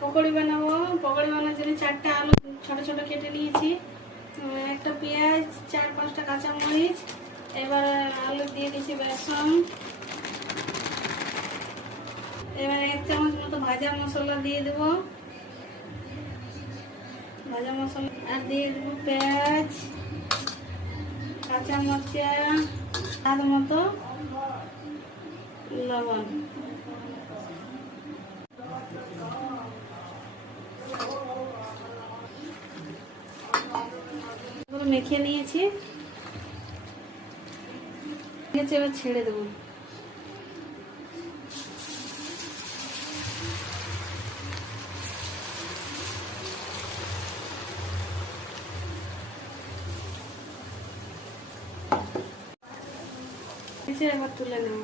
পকোড়ি বানাবো। পকোড়ি বানানোর জন্য 4টা আলু ছোট ছোট কেটে নিয়েছি, একটা পেঁয়াজ, 4-5টা কাঁচামরিচ। এবার আলু দিয়ে দিয়েছি বেসন। এবার 1 চামচ মতো ভাজা মশলা দিয়ে দেবো। ভাজা মশলা আর দিয়ে দেবো পেঁয়াজ, কাঁচা মরিচা, স্বাদ মতো লবণ। মেখে নিয়েছি, এবার ছেড়ে দেবো। এবার তুলে নেব।